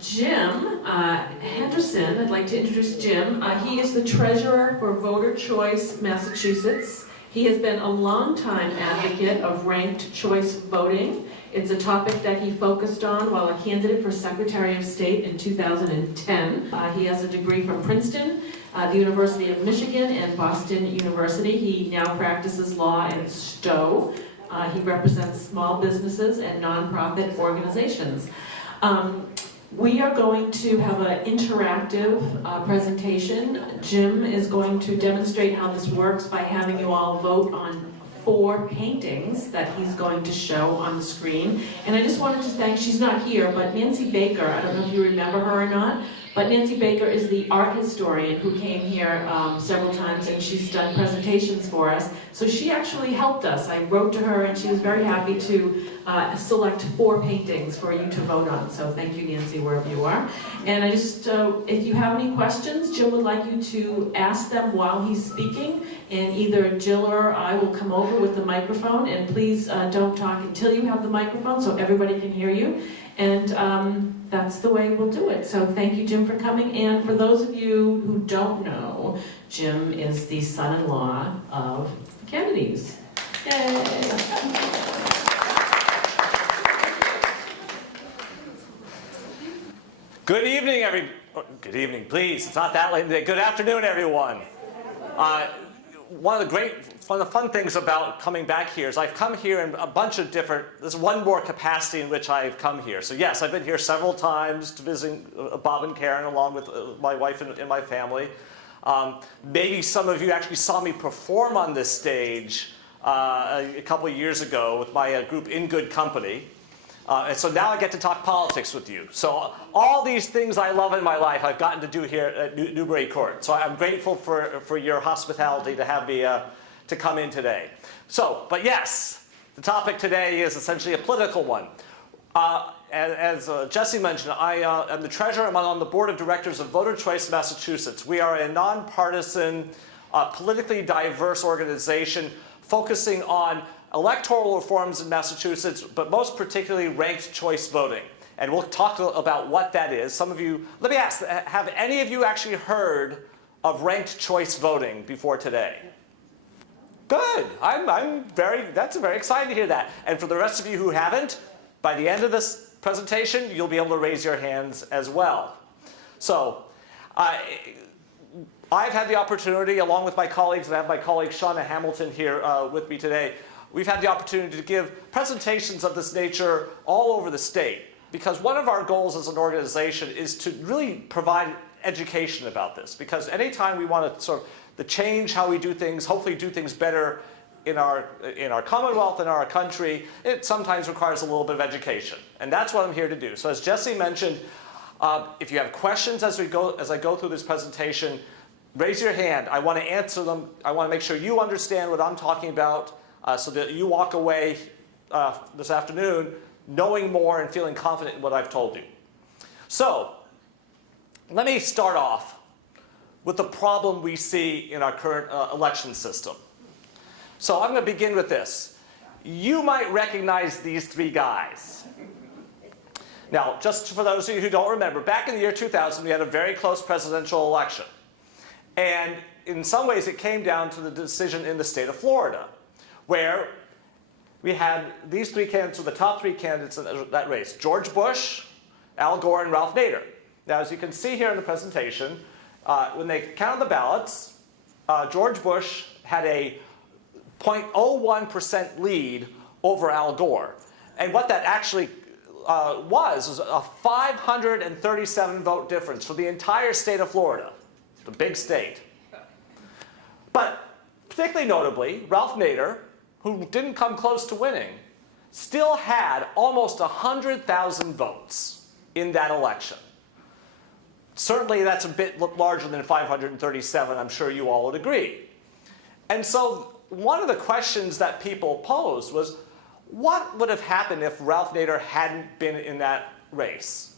Jim Henderson, I'd like to introduce Jim. He is the treasurer for Voter Choice Massachusetts. He has been a longtime advocate of ranked choice voting. It's a topic that he focused on while a candidate for Secretary of State in 2010. He has a degree from Princeton, the University of Michigan, and Boston University. He now practices law in Stowe. He represents small businesses and nonprofit organizations. We are going to have an interactive presentation. Jim is going to demonstrate how this works by having you all vote on 4 paintings that he's going to show on the screen. And I just wanted to thank, she's not here, but Nancy Baker, I don't know if you remember her or not, but Nancy Baker is the art historian who came here several times, and she's done presentations for us. So she actually helped us. I wrote to her and she was very happy to select 4 paintings for you to vote on. So thank you, Nancy, wherever you are. And I just, if you have any questions, Jill would like you to ask them while he's speaking, and either Jill or I will come over with the microphone, and please don't talk until you have the microphone so everybody can hear you. And that's the way we'll do it. So thank you, Jim, for coming. And for those of you who don't know, Jim is the son-in-law of the Kennedys. Yay! Good evening, good evening, please. It's not that late. Good afternoon, everyone. One of the fun things about coming back here is I've come here in a bunch of different, there's one more capacity in which I've come here. So yes, I've been here several times to visit Bob and Karen along with my wife and my family. Maybe some of you actually saw me perform on this stage a couple of years ago with my group In Good Company. And so now I get to talk politics with you. So all these things I love in my life I've gotten to do here at Newbury Court. So I'm grateful for your hospitality to have me to come in today. So, but yes, the topic today is essentially a political one. As Jesse mentioned, I am the treasurer. I'm on the board of directors of Voter Choice Massachusetts. We are a nonpartisan, politically diverse organization focusing on electoral reforms in Massachusetts, but most particularly ranked choice voting. And we'll talk about what that is. Some of you, let me ask, have any of you actually heard of ranked choice voting before today? Good, that's very exciting to hear that. And for the rest of you who haven't, by the end of this presentation, you'll be able to raise your hands as well. So, I've had the opportunity, along with my colleagues, and I have my colleague Shauna Hamilton here with me today. We've had the opportunity to give presentations of this nature all over the state, because one of our goals as an organization is to really provide education about this, because anytime we want to sort of change how we do things, hopefully do things better in our Commonwealth and our country, it sometimes requires a little bit of education. And that's what I'm here to do. So as Jesse mentioned, if you have questions as I go through this presentation, raise your hand. I want to answer them. I want to make sure you understand what I'm talking about, so that you walk away this afternoon knowing more and feeling confident in what I've told you. So, let me start off with the problem we see in our current election system. So I'm going to begin with this. You might recognize these 3 guys. Now, just for those of you who don't remember, back in the year 2000, we had a very close presidential election. And in some ways, it came down to the decision in the state of Florida, where we had these 3 candidates, were the top 3 candidates in that race: George Bush, Al Gore, and Ralph Nader. Now, as you can see here in the presentation, when they counted the ballots, George Bush had a 0.01% lead over Al Gore. And what that actually was a 537 vote difference for the entire state of Florida, the big state. But particularly notably, Ralph Nader, who didn't come close to winning, still had almost 100,000 votes in that election. Certainly that's a bit larger than 537, I'm sure you all would agree. And so one of the questions that people posed was, what would have happened if Ralph Nader hadn't been in that race?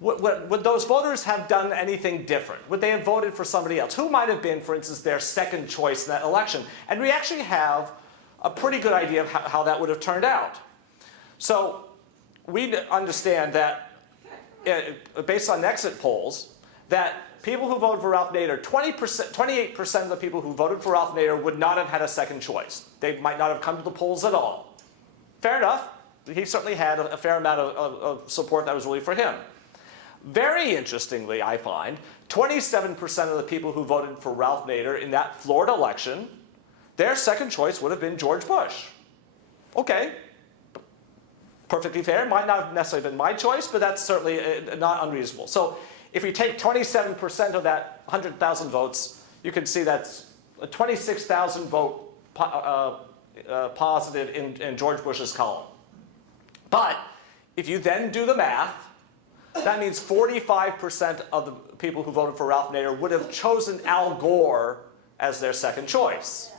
Would those voters have done anything different? Would they have voted for somebody else? Who might have been, for instance, their second choice in that election? And we actually have a pretty good idea of how that would have turned out. So we understand that based on exit polls, that people who voted for Ralph Nader, 28% of the people who voted for Ralph Nader would not have had a second choice. They might not have come to the polls at all. Fair enough. He certainly had a fair amount of support that was really for him. Very interestingly, I find, 27% of the people who voted for Ralph Nader in that Florida election, their second choice would have been George Bush. Okay, perfectly fair. Might not have necessarily been my choice, but that's certainly not unreasonable. So if you take 27% of that 100,000 votes, you can see that's a 26,000 vote positive in George Bush's column. But if you then do the math, that means 45% of the people who voted for Ralph Nader would have chosen Al Gore as their second choice.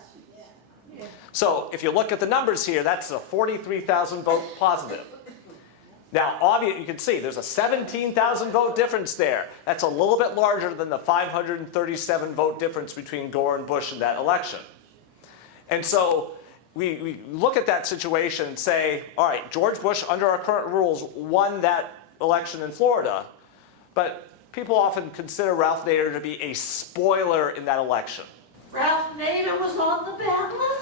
So if you look at the numbers here, that's a 43,000 vote positive. Now, obviously, you can see there's a 17,000 vote difference there. That's a little bit larger than the 537 vote difference between Gore and Bush in that election. And so we look at that situation and say, all right, George Bush, under our current rules, won that election in Florida, but people often consider Ralph Nader to be a spoiler in that election. Ralph Nader was on the ballot?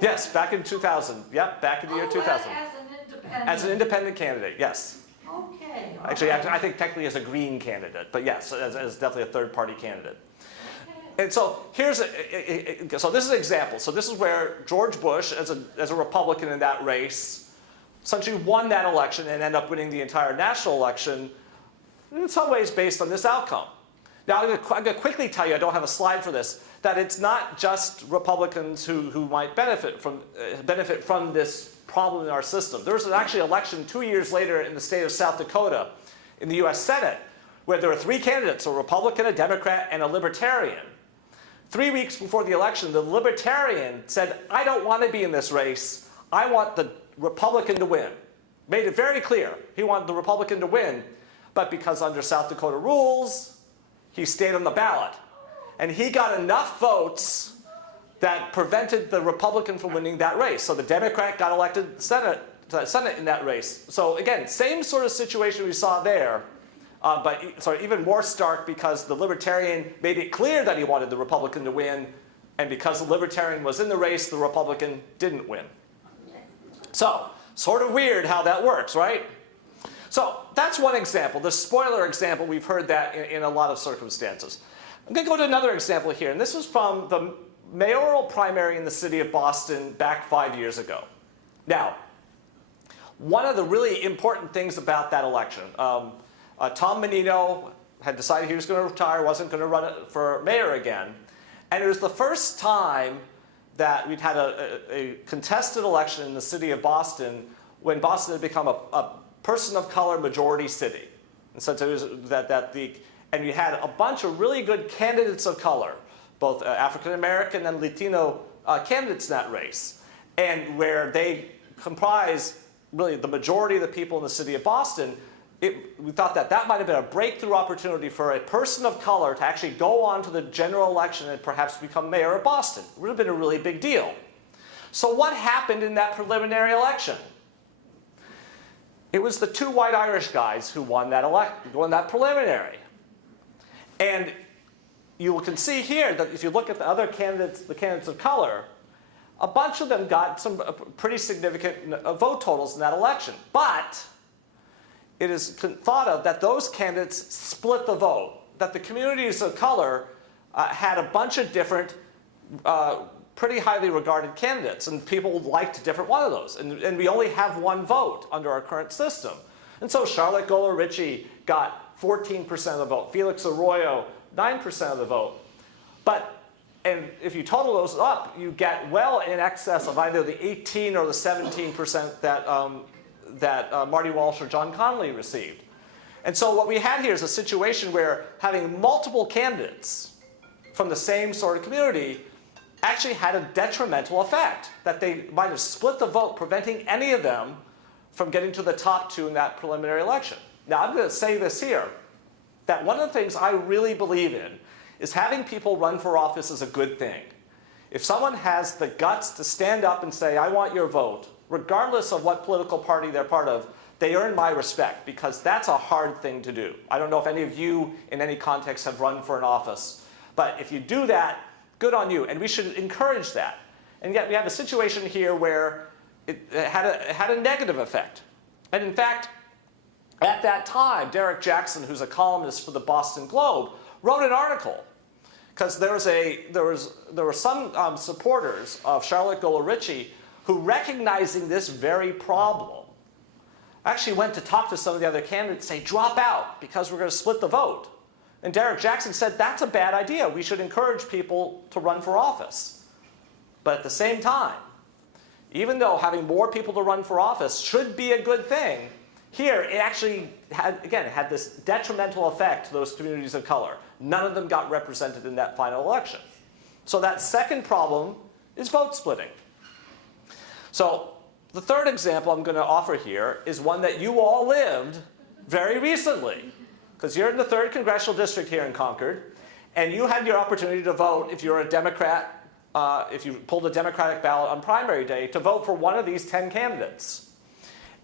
Yes, back in 2000. Yep, back in the year 2000. As an independent? As an independent candidate, yes. Okay. Actually, I think technically as a Green candidate, but yes, as definitely a third-party candidate. And so here's so this is an example. So this is where George Bush, as a Republican in that race, essentially won that election and ended up winning the entire national election, in some ways based on this outcome. Now, I'm going to quickly tell you, I don't have a slide for this, that it's not just Republicans who might benefit from this problem in our system. There was actually an election 2 years later in the state of South Dakota in the US Senate where there were three candidates, a Republican, a Democrat, and a Libertarian. 3 weeks before the election, the Libertarian said, I don't want to be in this race. I want the Republican to win. Made it very clear he wanted the Republican to win, but because under South Dakota rules, he stayed on the ballot. And he got enough votes that prevented the Republican from winning that race. So the Democrat got elected to the Senate in that race. So again, same sort of situation we saw there, but even more stark because the Libertarian made it clear that he wanted the Republican to win, and because the Libertarian was in the race, the Republican didn't win. So, sort of weird how that works, right? So that's one example, the spoiler example. We've heard that in a lot of circumstances. I'm going to go to another example here, and this was from the mayoral primary in the city of Boston back 5 years ago. Now, one of the really important things about that election, Tom Menino had decided he was going to retire, wasn't going to run for mayor again, and it was the first time that we'd had a contested election in the city of Boston when Boston had become a person of color majority city. And so it was and you had a bunch of really good candidates of color, both African American and Latino candidates in that race, and where they comprise really the majority of the people in the city of Boston. We thought that might have been a breakthrough opportunity for a person of color to actually go on to the general election and perhaps become mayor of Boston. It would have been a really big deal. So what happened in that preliminary election? It was the two white Irish guys who won that preliminary. And you can see here that if you look at the other candidates, the candidates of color, a bunch of them got some pretty significant vote totals in that election. But it is thought of that those candidates split the vote, that the communities of color had a bunch of different, pretty highly regarded candidates, and people liked different one of those. And we only have one vote under our current system. And so Charlotte Goler Ritchie got 14% of the vote, Felix Arroyo 9% of the vote. And if you total those up, you get well in excess of either the 18 or the 17% that Marty Walsh or John Connolly received. And so what we had here is a situation where having multiple candidates from the same sort of community actually had a detrimental effect, that they might have split the vote, preventing any of them from getting to the top two in that preliminary election. Now, I'm going to say this here, that one of the things I really believe in is having people run for office is a good thing. If someone has the guts to stand up and say, I want your vote, regardless of what political party they're part of, they earn my respect because that's a hard thing to do. I don't know if any of you in any context have run for an office, but if you do that, good on you, and we should encourage that. And yet we have a situation here where it had a negative effect. And in fact, at that time, Derek Jackson, who's a columnist for the Boston Globe, wrote an article because there were some supporters of Charlotte Goloritchie who, recognizing this very problem, actually went to talk to some of the other candidates and say, drop out because we're going to split the vote. And Derek Jackson said, that's a bad idea. We should encourage people to run for office. But at the same time, even though having more people to run for office should be a good thing, here it actually had this detrimental effect to those communities of color. None of them got represented in that final election. So that second problem is vote splitting. So the third example I'm going to offer here is one that you all lived very recently, because you're in the 3rd Congressional District here in Concord, and you had your opportunity to vote if you're a Democrat, if you pulled a Democratic ballot on primary day, to vote for one of these 10 candidates.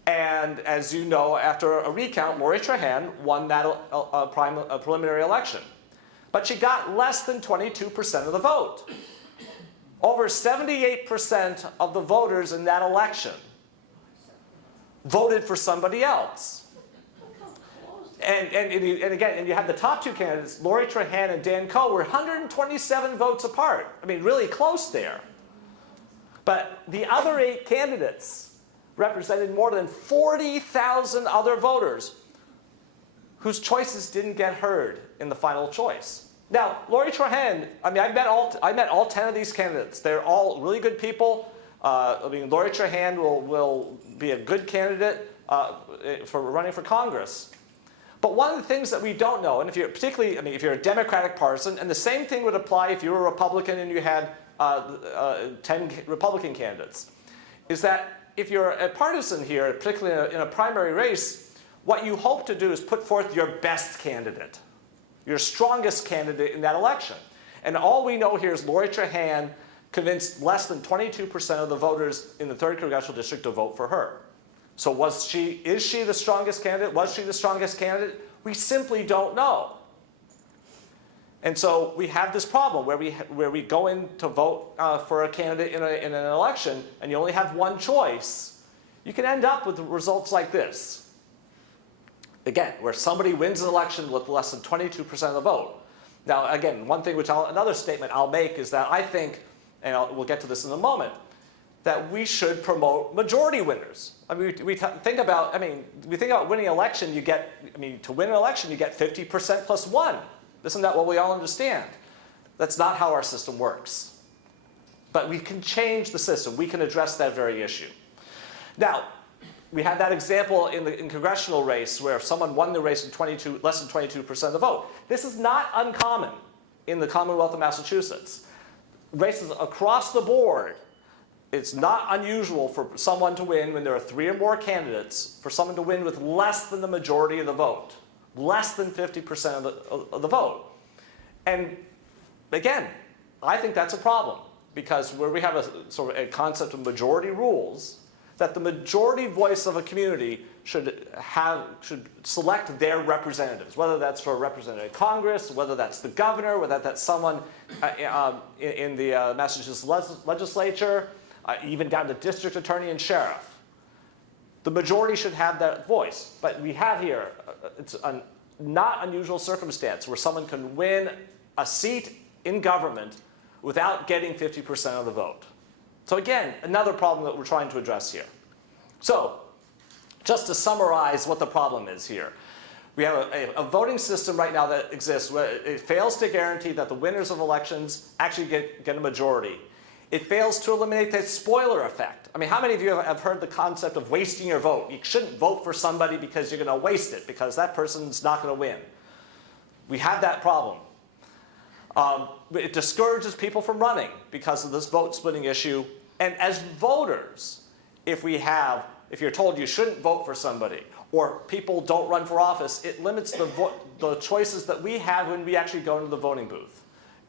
And as you know, after a recount, Lori Trahan won that preliminary election. But she got less than 22% of the vote. Over 78% of the voters in that election voted for somebody else. And again, you have the top two candidates, Lori Trahan and Dan Coe, were 127 votes apart. I mean, really close there. But the other 8 candidates represented more than 40,000 other voters whose choices didn't get heard in the final choice. Now, Lori Trahan, I mean, I met all 10 of these candidates. They're all really good people. I mean, Lori Trahan will be a good candidate for running for Congress. But one of the things that we don't know, and if you're particularly, I mean, if you're a Democratic partisan, and the same thing would apply if you were a Republican and you had 10 Republican candidates, is that if you're a partisan here, particularly in a primary race, what you hope to do is put forth your best candidate, your strongest candidate in that election. And all we know here is Lori Trahan convinced less than 22% of the voters in the 3rd Congressional District to vote for her. So is she the strongest candidate? Was she the strongest candidate? We simply don't know. And so we have this problem where we go in to vote for a candidate in an election and you only have one choice. You can end up with results like this. Again, where somebody wins an election with less than 22% of the vote. Now, again, another statement I'll make is that I think, and we'll get to this in a moment, that we should promote majority winners. I mean, we think about winning an election, to win an election, you get 50% plus 1. Isn't that what we all understand? That's not how our system works. But we can change the system. We can address that very issue. Now, we had that example in the congressional race where someone won the race in less than 22% of the vote. This is not uncommon in the Commonwealth of Massachusetts. Races across the board, it's not unusual for someone to win when there are 3 or more candidates, for someone to win with less than the majority of the vote, less than 50% of the vote. And again, I think that's a problem because where we have a concept of majority rules, that the majority voice of a community should select their representatives, whether that's for a representative in Congress, whether that's the governor, whether that's someone in the Massachusetts legislature, even down to district attorney and sheriff. The majority should have that voice. But we have here, it's a not unusual circumstance where someone can win a seat in government without getting 50% of the vote. So again, another problem that we're trying to address here. So, just to summarize what the problem is here. We have a voting system right now that exists where it fails to guarantee that the winners of elections actually get a majority. It fails to eliminate the spoiler effect. I mean, how many of you have heard the concept of wasting your vote? You shouldn't vote for somebody because you're going to waste it, because that person's not going to win. We have that problem. It discourages people from running because of this vote splitting issue. And as voters, if you're told you shouldn't vote for somebody, or people don't run for office, it limits the choices that we have when we actually go into the voting booth.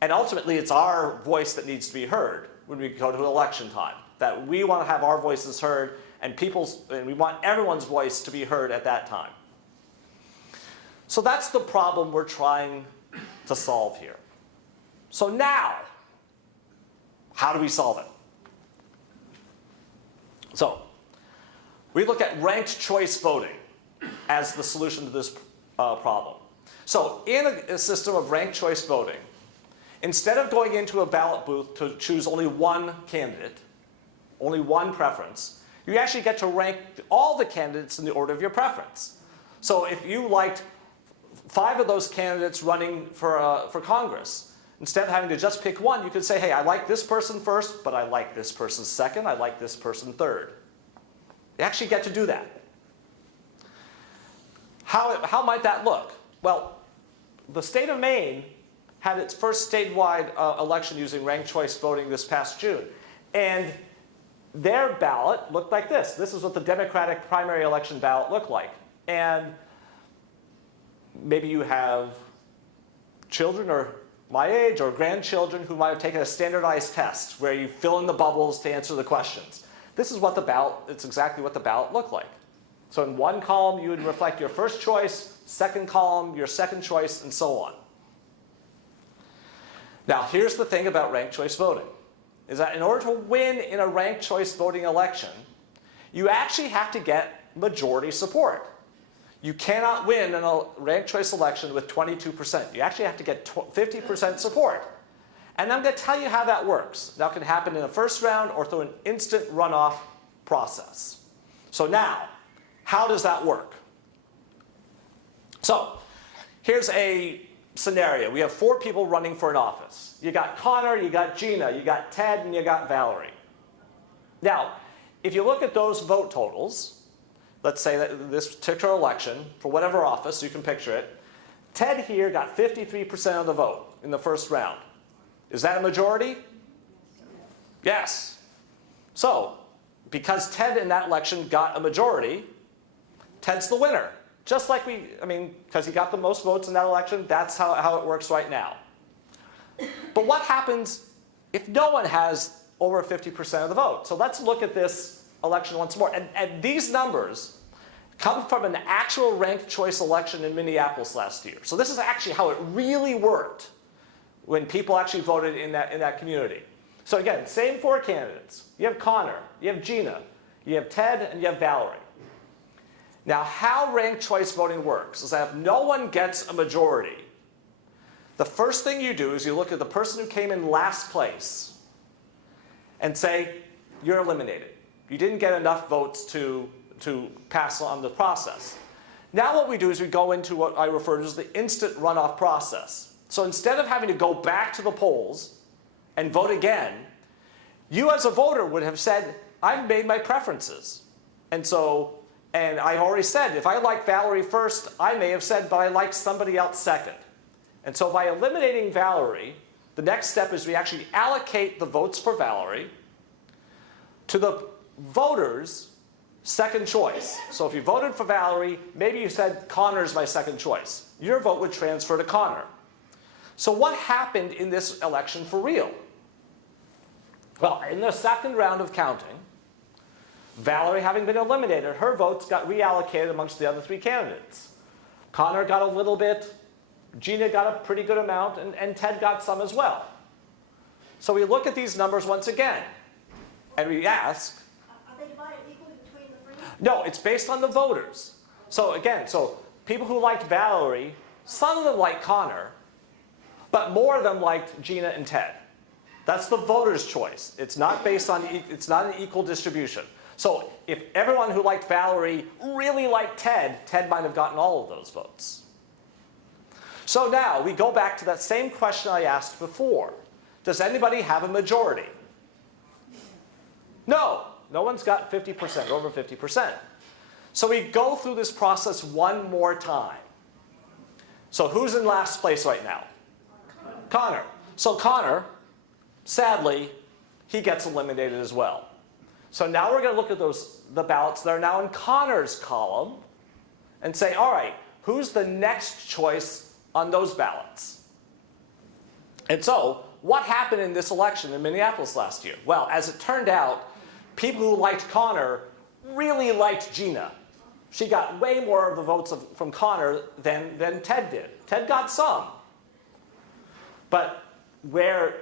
And ultimately, it's our voice that needs to be heard when we go to election time. that we want to have our voices heard, and we want everyone's voice to be heard at that time. So that's the problem we're trying to solve here. So now, how do we solve it? So, we look at ranked choice voting as the solution to this problem. So, in a system of ranked choice voting, instead of going into a ballot booth to choose only one candidate, only one preference, you actually get to rank all the candidates in the order of your preference. So if you liked 5 of those candidates running for Congress, instead of having to just pick one, you could say, hey, I like this person first, but I like this person second, I like this person third. You actually get to do that. How might that look? Well, the state of Maine had its first statewide election using ranked choice voting this past June. And their ballot looked like this. This is what the Democratic primary election ballot looked like. And maybe you have children or my age or grandchildren who might have taken a standardized test where you fill in the bubbles to answer the questions. This is what the ballot, it's exactly what the ballot looked like. So in one column, you would reflect your first choice, second column, your second choice, and so on. Now, here's the thing about ranked choice voting, is that in order to win in a ranked choice voting election, you actually have to get majority support. You cannot win in a ranked choice election with 22%. You actually have to get 50% support. And I'm going to tell you how that works. That can happen in the first round or through an instant runoff process. So now, how does that work? So, here's a scenario. We have 4 people running for an office. You got Connor, you got Gina, you got Ted, and you got Valerie. Now, if you look at those vote totals, let's say that this particular election, for whatever office, you can picture it, Ted here got 53% of the vote in the first round. Is that a majority? Yes. So, because Ted in that election got a majority, Ted's the winner. Just like because he got the most votes in that election, that's how it works right now. But what happens if no one has over 50% of the vote? So let's look at this election once more. And these numbers come from an actual ranked choice election in Minneapolis last year. So this is actually how it really worked when people actually voted in that community. So again, same 4 candidates. You have Connor, you have Gina, you have Ted, and you have Valerie. Now, how ranked choice voting works is that if no one gets a majority, the first thing you do is you look at the person who came in last place and say, you're eliminated. You didn't get enough votes to pass on the process. Now what we do is we go into what I refer to as the instant runoff process. So instead of having to go back to the polls and vote again, you as a voter would have said, I've made my preferences. And I already said, if I like Valerie first, I may have said, but I like somebody else second. And so by eliminating Valerie, the next step is we actually allocate the votes for Valerie to the voters' second choice. So if you voted for Valerie, maybe you said, Connor's my second choice. Your vote would transfer to Connor. So what happened in this election for real? Well, in the second round of counting, Valerie, having been eliminated, her votes got reallocated amongst the other 3 candidates. Connor got a little bit, Gina got a pretty good amount, and Ted got some as well. So we look at these numbers once again, and we ask... Are they divided equally between the 3? No, it's based on the voters. So again, people who liked Valerie, some of them liked Connor, but more of them liked Gina and Ted. That's the voters' choice. It's not based on, it's not an equal distribution. So if everyone who liked Valerie really liked Ted, Ted might have gotten all of those votes. So now we go back to that same question I asked before. Does anybody have a majority? No, no one's got 50%, over 50%. So we go through this process one more time. So who's in last place right now? Connor. So Connor, sadly, he gets eliminated as well. So now we're going to look at the ballots that are now in Connor's column and say, all right, who's the next choice on those ballots? And so, what happened in this election in Minneapolis last year? Well, as it turned out, people who liked Connor really liked Gina. She got way more of the votes from Connor than Ted did. Ted got some. But where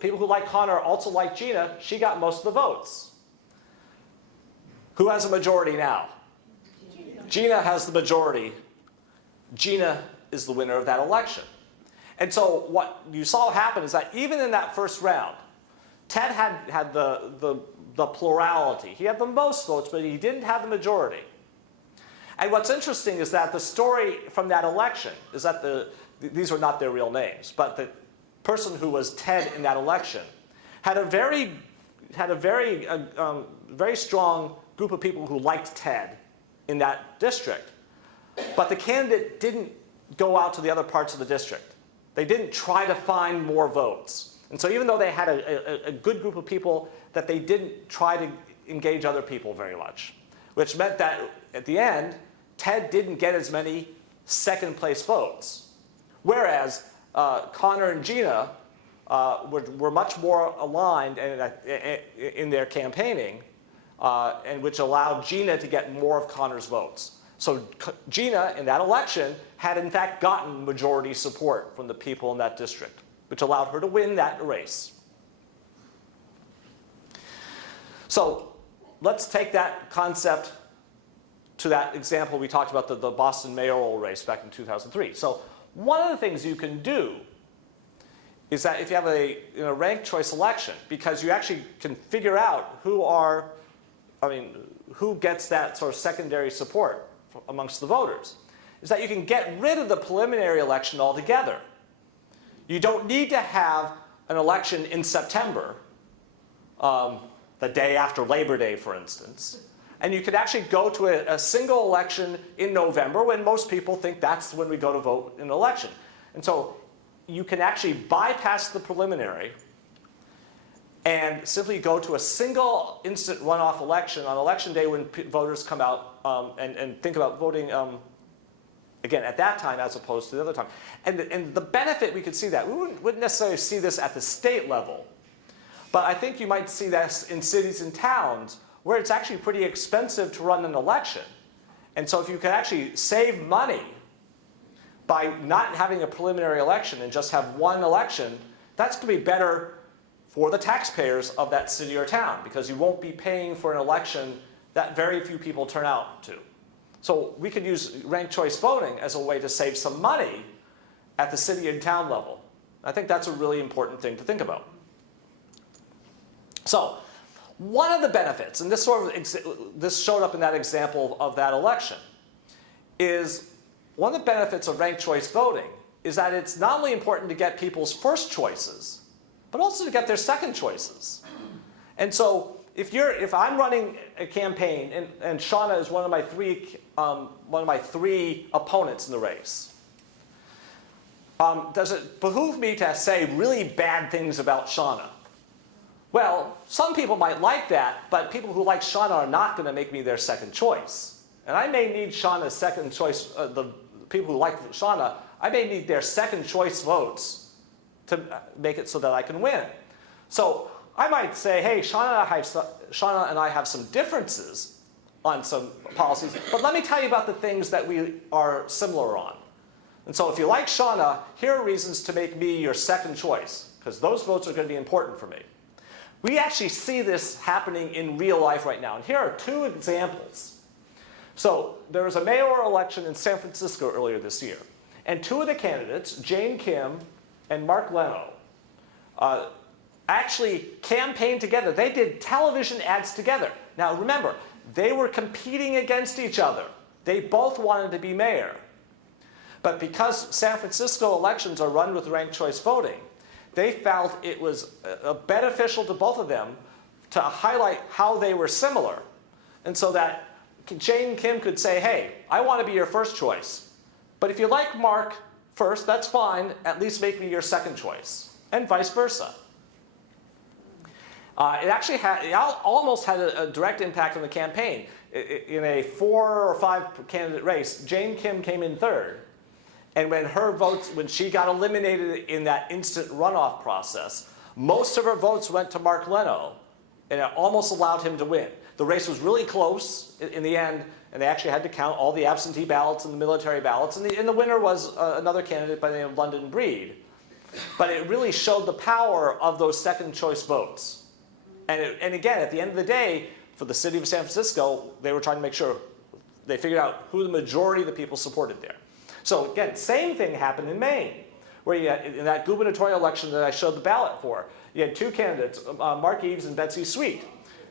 people who liked Connor also liked Gina, she got most of the votes. Who has a majority now? Gina has the majority. Gina is the winner of that election. And so what you saw happen is that even in that first round, Ted had the plurality. He had the most votes, but he didn't have the majority. And what's interesting is that the story from that election is that these were not their real names, but the person who was Ted in that election had a very strong group of people who liked Ted in that district. But the candidate didn't go out to the other parts of the district. They didn't try to find more votes. And so even though they had a good group of people, that they didn't try to engage other people very much, which meant that at the end, Ted didn't get as many second place votes. Whereas Connor and Gina were much more aligned in their campaigning, and which allowed Gina to get more of Connor's votes. So Gina, in that election, had in fact gotten majority support from the people in that district, which allowed her to win that race. So let's take that concept to that example we talked about, the Boston mayoral race back in 2003. So one of the things you can do is that if you have a ranked choice election, because you actually can figure out who gets that sort of secondary support amongst the voters, is that you can get rid of the preliminary election altogether. You don't need to have an election in September, the day after Labor Day, for instance. And you could actually go to a single election in November when most people think that's when we go to vote in an election. And so you can actually bypass the preliminary and simply go to a single instant runoff election on election day when voters come out and think about voting again at that time as opposed to the other time. And the benefit, we could see that. We wouldn't necessarily see this at the state level, but I think you might see this in cities and towns where it's actually pretty expensive to run an election. And so if you can actually save money by not having a preliminary election and just have one election, that's going to be better for the taxpayers of that city or town, because you won't be paying for an election that very few people turn out to. So we could use ranked choice voting as a way to save some money at the city and town level. I think that's a really important thing to think about. So one of the benefits, and this showed up in that example of that election, is one of the benefits of ranked choice voting is that it's not only important to get people's first choices, but also to get their second choices. And so if I'm running a campaign and Shauna is one of my three opponents in the race, does it behoove me to say really bad things about Shauna? Well, some people might like that, but people who like Shauna are not going to make me their second choice. And I may need Shauna's second choice, the people who like Shauna, I may need their second choice votes to make it so that I can win. So I might say, hey, Shauna and I have some differences on some policies, but let me tell you about the things that we are similar on. And so if you like Shauna, here are reasons to make me your second choice, because those votes are going to be important for me. We actually see this happening in real life right now. And here are two examples. So there was a mayoral election in San Francisco earlier this year. And two of the candidates, Jane Kim and Mark Leno, actually campaigned together. They did television ads together. Now remember, they were competing against each other. They both wanted to be mayor. But because San Francisco elections are run with ranked choice voting, they felt it was beneficial to both of them to highlight how they were similar. And so that Jane Kim could say, hey, I want to be your first choice. But if you like Mark first, that's fine. At least make me your second choice. And vice versa. It almost had a direct impact on the campaign. In a 4 or 5 candidate race, Jane Kim came in third. And when she got eliminated in that instant runoff process, most of her votes went to Mark Leno, and it almost allowed him to win. The race was really close in the end, and they actually had to count all the absentee ballots and the military ballots, and the winner was another candidate by the name of London Breed. But it really showed the power of those second choice votes. And again, at the end of the day, for the city of San Francisco, they were trying to make sure they figured out who the majority of the people supported there. So again, same thing happened in Maine, where you had, in that gubernatorial election that I showed the ballot for, you had two candidates, Mark Eves and Betsy Sweet.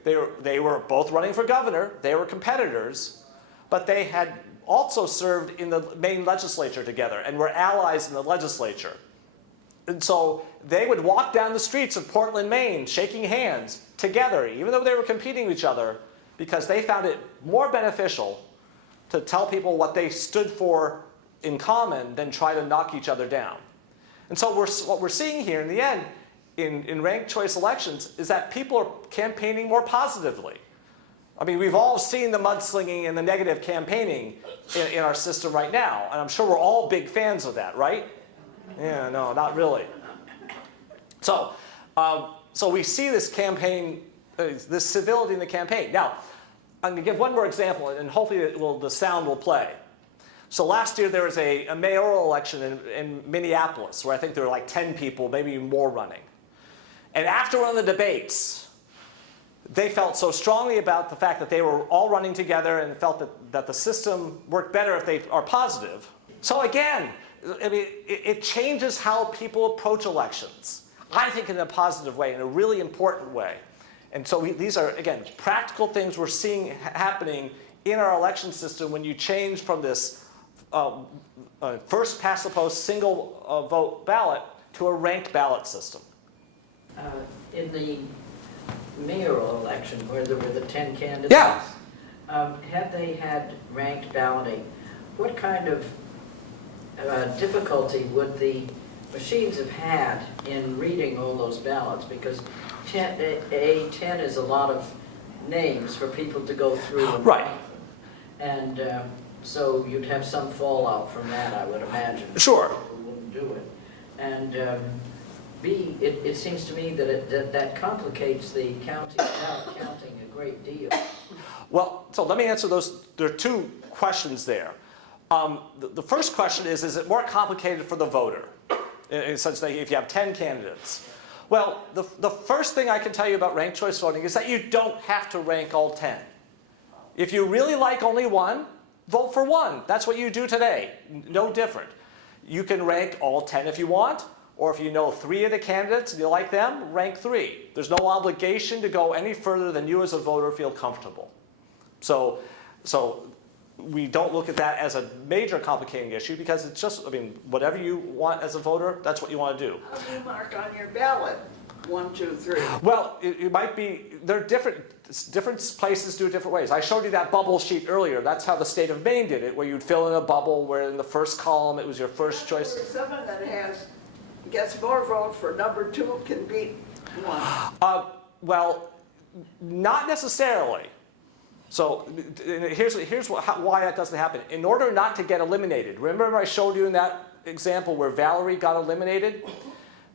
They were both running for governor. They were competitors, but they had also served in the Maine legislature together and were allies in the legislature. And so they would walk down the streets of Portland, Maine, shaking hands together, even though they were competing with each other, because they found it more beneficial to tell people what they stood for in common than try to knock each other down. And so what we're seeing here in the end, in ranked choice elections, is that people are campaigning more positively. I mean, we've all seen the mudslinging and the negative campaigning in our system right now, and I'm sure we're all big fans of that, right? Yeah, no, not really. So we see this campaign, this civility in the campaign. Now, I'm going to give one more example, and hopefully the sound will play. So last year there was a mayoral election in Minneapolis, where I think there were like 10 people, maybe more running. And after one of the debates, they felt so strongly about the fact that they were all running together and felt that the system worked better if they are positive. So again, I mean, it changes how people approach elections. I think in a positive way, in a really important way. And so these are, again, practical things we're seeing happening in our election system when you change from this first past the post single vote ballot to a ranked ballot system. In the mayoral election where there were the 10 candidates, Yeah. Had they had ranked balloting, what kind of difficulty would the machines have had in reading all those ballots? Because 10 is a lot of names for people to go through. Right. And so you'd have some fallout from that, I would imagine. Sure. People wouldn't do it. And B, it seems to me that that complicates the counting a great deal. Well, so let me answer those. There are two questions there. The first question is it more complicated for the voter? In such that if you have 10 candidates. Well, the first thing I can tell you about ranked choice voting is that you don't have to rank all 10. If you really like only one, vote for one. That's what you do today. No different. You can rank all 10 if you want, or if you know 3 of the candidates and you like them, rank 3. There's no obligation to go any further than you as a voter feel comfortable. So we don't look at that as a major complicating issue because it's just, I mean, whatever you want as a voter, that's what you want to do. How do you mark on your ballot? 1, 2, 3. Well, it might be, there are different places do it different ways. I showed you that bubble sheet earlier. That's how the state of Maine did it, where you'd fill in a bubble where in the first column it was your first choice. Someone that gets more votes for number 2 can beat 1. Well, not necessarily. So here's why that doesn't happen. In order not to get eliminated, remember I showed you in that example where Valerie got eliminated?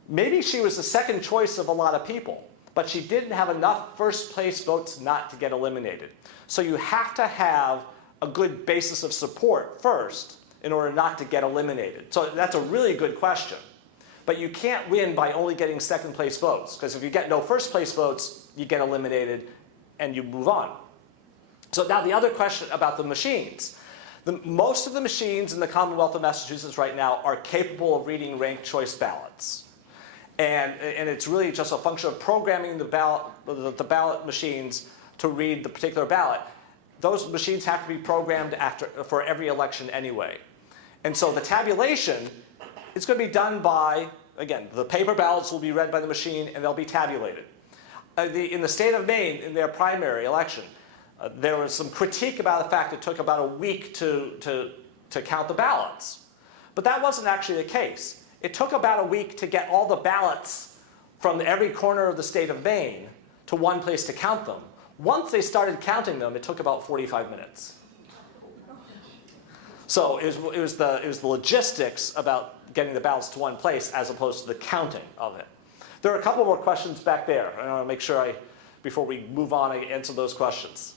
Maybe she was the second choice of a lot of people, but she didn't have enough first place votes not to get eliminated. So you have to have a good basis of support first in order not to get eliminated. So that's a really good question. But you can't win by only getting second place votes, because if you get no first place votes, you get eliminated and you move on. So now the other question about the machines. Most of the machines in the Commonwealth of Massachusetts right now are capable of reading ranked choice ballots. And it's really just a function of programming the ballot machines to read the particular ballot. Those machines have to be programmed for every election anyway. And so the tabulation is going to be done by, again, the paper ballots will be read by the machine and they'll be tabulated. In the state of Maine, in their primary election, there was some critique about the fact it took about a week to count the ballots. But that wasn't actually the case. It took about a week to get all the ballots from every corner of the state of Maine to one place to count them. Once they started counting them, it took about 45 minutes. So it was the logistics about getting the ballots to one place as opposed to the counting of it. There are a couple more questions back there. I want to make sure I before we move on and answer those questions.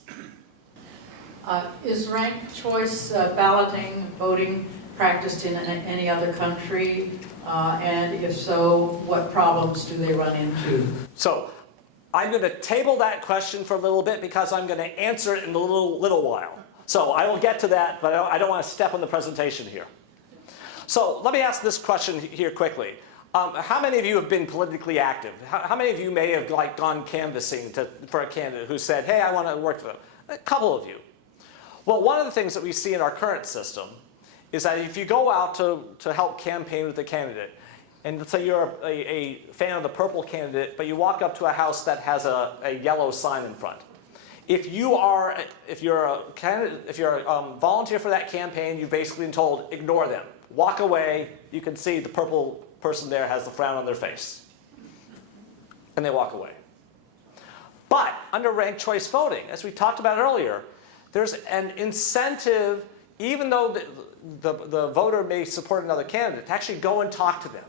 Is ranked choice balloting, voting practiced in any other country? And if so, what problems do they run into? So I'm going to table that question for a little bit because I'm going to answer it in a little while. So I will get to that, but I don't want to step on the presentation here. So let me ask this question here quickly. How many of you have been politically active? How many of you may have gone canvassing for a candidate who said, hey, I want to work for them? A couple of you. Well, one of the things that we see in our current system is that if you go out to help campaign with a candidate, and let's say you're a fan of the purple candidate, but you walk up to a house that has a yellow sign in front. If you're a volunteer for that campaign, you've basically been told, ignore them. Walk away. You can see the purple person there has the frown on their face. And they walk away. But under ranked choice voting, as we talked about earlier, there's an incentive, even though the voter may support another candidate, to actually go and talk to them.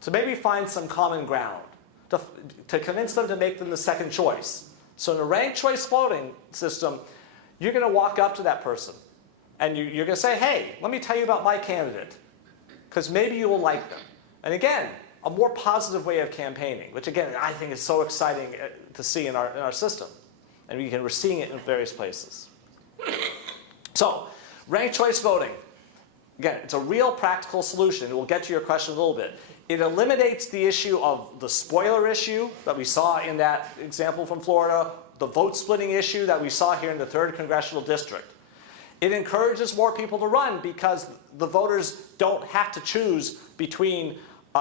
So maybe find some common ground to convince them to make them the second choice. So in a ranked choice voting system, you're going to walk up to that person and you're going to say, hey, let me tell you about my candidate, because maybe you will like them. And again, a more positive way of campaigning, which again, I think is so exciting to see in our system. And we're seeing it in various places. So, ranked choice voting. Again, it's a real practical solution. We'll get to your question in a little bit. It eliminates the issue of the spoiler issue that we saw in that example from Florida, the vote splitting issue that we saw here in the 3rd Congressional District. It encourages more people to run because the voters don't have to choose between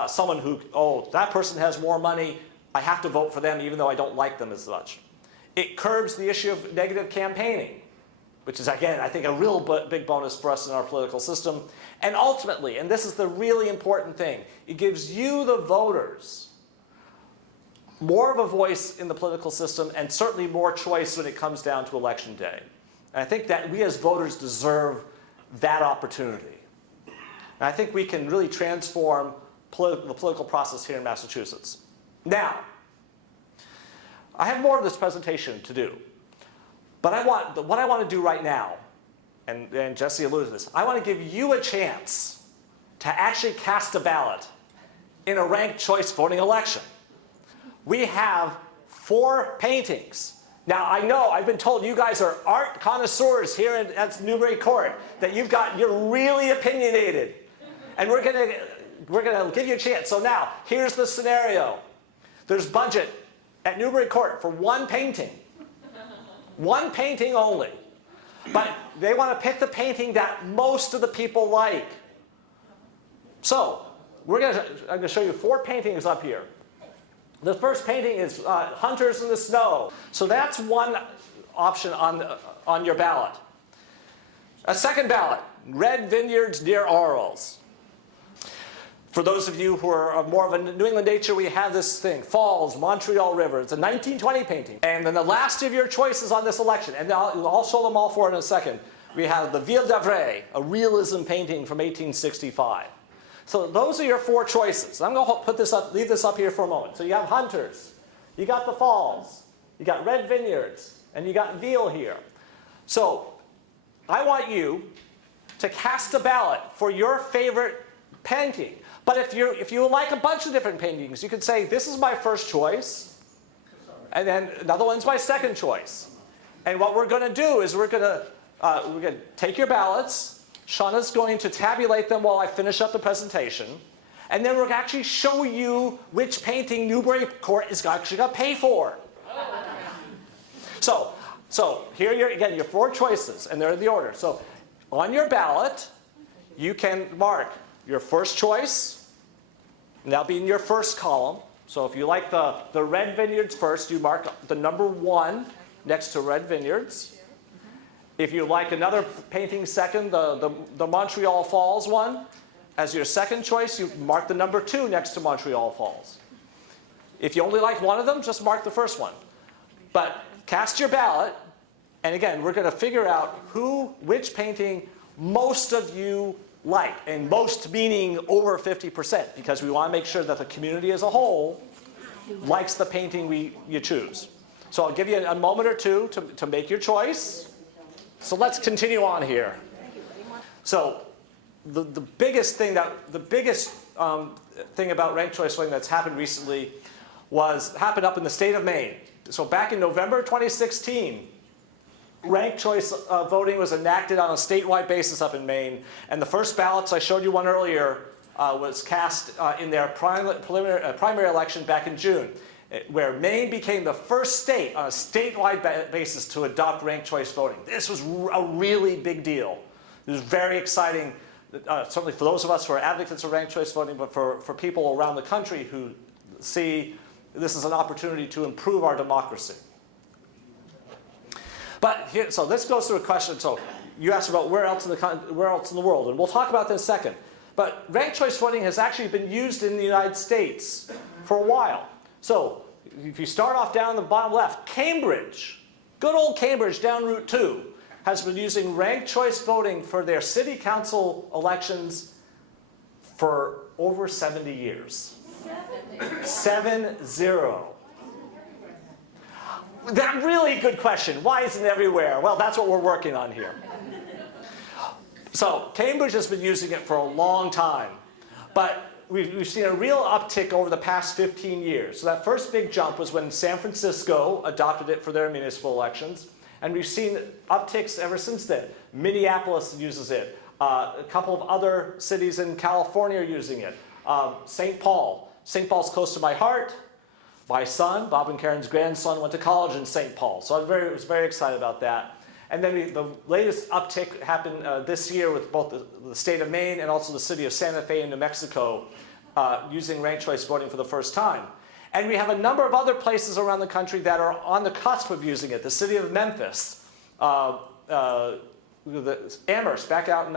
someone who, oh, that person has more money, I have to vote for them even though I don't like them as much. It curbs the issue of negative campaigning, which is, again, I think a real big bonus for us in our political system. And ultimately, and this is the really important thing, it gives you, the voters, more of a voice in the political system and certainly more choice when it comes down to election day. And I think that we as voters deserve that opportunity. And I think we can really transform the political process here in Massachusetts. Now, I have more of this presentation to do. But what I want to do right now, and Jesse alluded to this, I want to give you a chance to actually cast a ballot in a ranked choice voting election. We have 4 paintings. Now, I know I've been told you guys are art connoisseurs here at Newbury Court, that you're really opinionated. And we're gonna give you a chance. So now, here's the scenario. There's budget at Newbury Court for 1 painting. 1 painting only. But they want to pick the painting that most of the people like. So, I'm going to show you 4 paintings up here. The first painting is Hunters in the Snow. So that's one option on your ballot. A second ballot, Red Vineyards near Orals. For those of you who are more of a New England nature, we have this thing, Falls, Montreal River. It's a 1920 painting. And then the last of your choices on this election, and I'll show them all 4 in a second, we have the Ville d'Avray, a realism painting from 1865. So those are your 4 choices. I'm going to leave this up here for a moment. So you have Hunters, you got the Falls, you got Red Vineyards, and you got Ville here. So I want you to cast a ballot for your favorite painting. But if you like a bunch of different paintings, you could say, this is my first choice, and then another one's my second choice. And what we're going to do is we're going to take your ballots. Shauna's going to tabulate them while I finish up the presentation. And then we're going to actually show you which painting Newbury Court is actually going to pay for. So here are again, your 4 choices, and they're in the order. So on your ballot, you can mark your first choice, and that'll be in your first column. So if you like the Red Vineyards first, you mark the number 1 next to Red Vineyards. If you like another painting second, the Montreal Falls one, as your second choice, you mark the number 2 next to Montreal Falls. If you only like one of them, just mark the first one. But cast your ballot, and again, we're going to figure out which painting most of you like, and most meaning over 50%, because we want to make sure that the community as a whole likes the painting you choose. So I'll give you a moment or two to make your choice. So let's continue on here. So the biggest thing about ranked choice voting that's happened recently happened up in the state of Maine. So back in November 2016, ranked choice voting was enacted on a statewide basis up in Maine, and the first ballots, I showed you one earlier, was cast in their primary election back in June, where Maine became the first state on a statewide basis to adopt ranked choice voting. This was a really big deal. It was very exciting, certainly for those of us who are advocates of ranked choice voting, but for people around the country who see this as an opportunity to improve our democracy. But here, so this goes through a question. So you asked about where else in the world, and we'll talk about that in a second. But ranked choice voting has actually been used in the United States for a while. So if you start off down the bottom left, Cambridge, good old Cambridge down Route 2, has been using ranked choice voting for their city council elections for over 70 years. 70. That really good question. Why isn't it everywhere? Well, that's what we're working on here. So Cambridge has been using it for a long time, but we've seen a real uptick over the past 15 years. So that first big jump was when San Francisco adopted it for their municipal elections, and we've seen upticks ever since then. Minneapolis uses it. A couple of other cities in California are using it. St. Paul. St. Paul's close to my heart. My son, Bob and Karen's grandson, went to college in St. Paul, so I was very excited about that. And then the latest uptick happened this year with both the state of Maine and also the city of Santa Fe in New Mexico using ranked choice voting for the first time. And we have a number of other places around the country that are on the cusp of using it. The city of Memphis, Amherst, back out in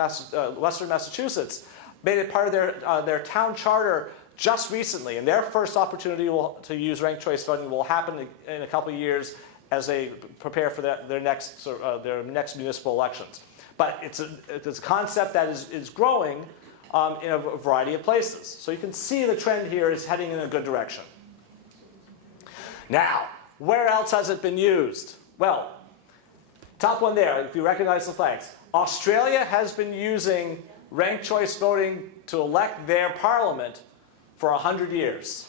western Massachusetts, made it part of their town charter just recently, and their first opportunity to use ranked choice voting will happen in a couple of years as they prepare for their next municipal elections. But it's a concept that is growing in a variety of places. So you can see the trend here is heading in a good direction. Now, where else has it been used? Well, top one there, if you recognize the flags. Australia has been using ranked choice voting to elect their parliament for 100 years.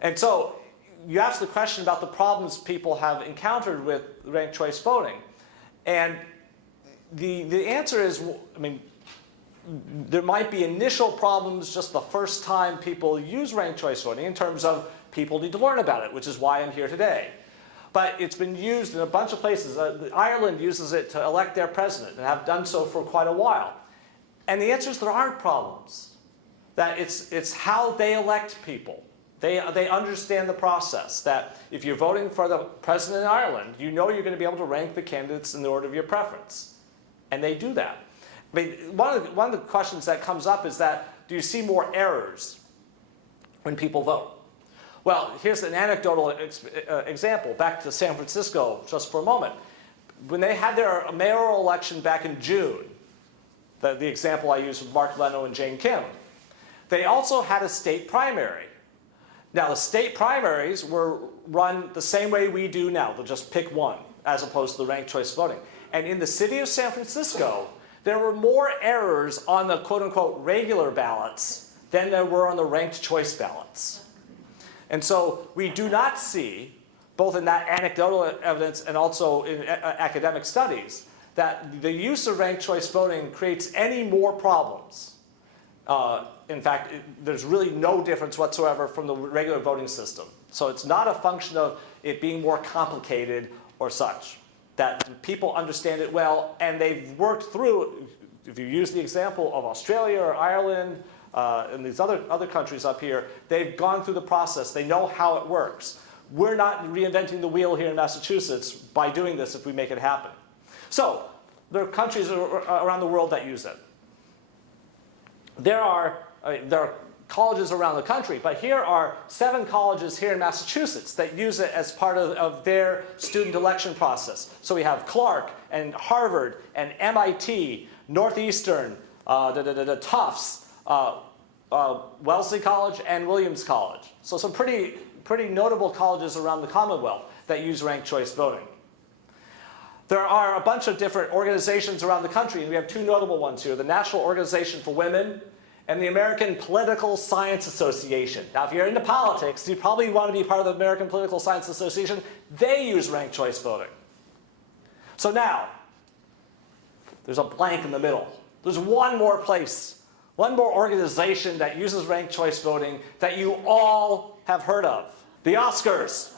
And so you asked the question about the problems people have encountered with ranked choice voting. And the answer is, I mean, there might be initial problems just the first time people use ranked choice voting in terms of people need to learn about it, which is why I'm here today. But it's been used in a bunch of places. Ireland uses it to elect their president and have done so for quite a while. And the answer is there aren't problems. That it's how they elect people. They understand the process, that if you're voting for the president in Ireland, you know you're going to be able to rank the candidates in the order of your preference. And they do that. I mean, one of the questions that comes up is that, do you see more errors when people vote? Well, here's an anecdotal example. Back to San Francisco just for a moment. When they had their mayoral election back in June, the example I used with Mark Leno and Jane Kim, they also had a state primary. Now, the state primaries were run the same way we do now. They'll just pick one, as opposed to the ranked choice voting. And in the city of San Francisco, there were more errors on the quote-unquote regular ballots than there were on the ranked choice ballots. And so we do not see, both in that anecdotal evidence and also in academic studies, that the use of ranked choice voting creates any more problems. In fact, there's really no difference whatsoever from the regular voting system. So it's not a function of it being more complicated or such. That people understand it well, and they've worked through, if you use the example of Australia or Ireland and these other countries up here, they've gone through the process. They know how it works. We're not reinventing the wheel here in Massachusetts by doing this if we make it happen. So there are countries around the world that use it. There are colleges around the country, but here are 7 colleges here in Massachusetts that use it as part of their student election process. So we have Clark and Harvard and MIT, Northeastern, Tufts, Wellesley College, and Williams College. So some pretty pretty notable colleges around the Commonwealth that use ranked choice voting. There are a bunch of different organizations around the country, and we have two notable ones here, the National Organization for Women and the American Political Science Association. Now, if you're into politics, you probably want to be part of the American Political Science Association. They use ranked choice voting. So now, there's a blank in the middle. There's one more place, one more organization that uses ranked choice voting that you all have heard of. The Oscars.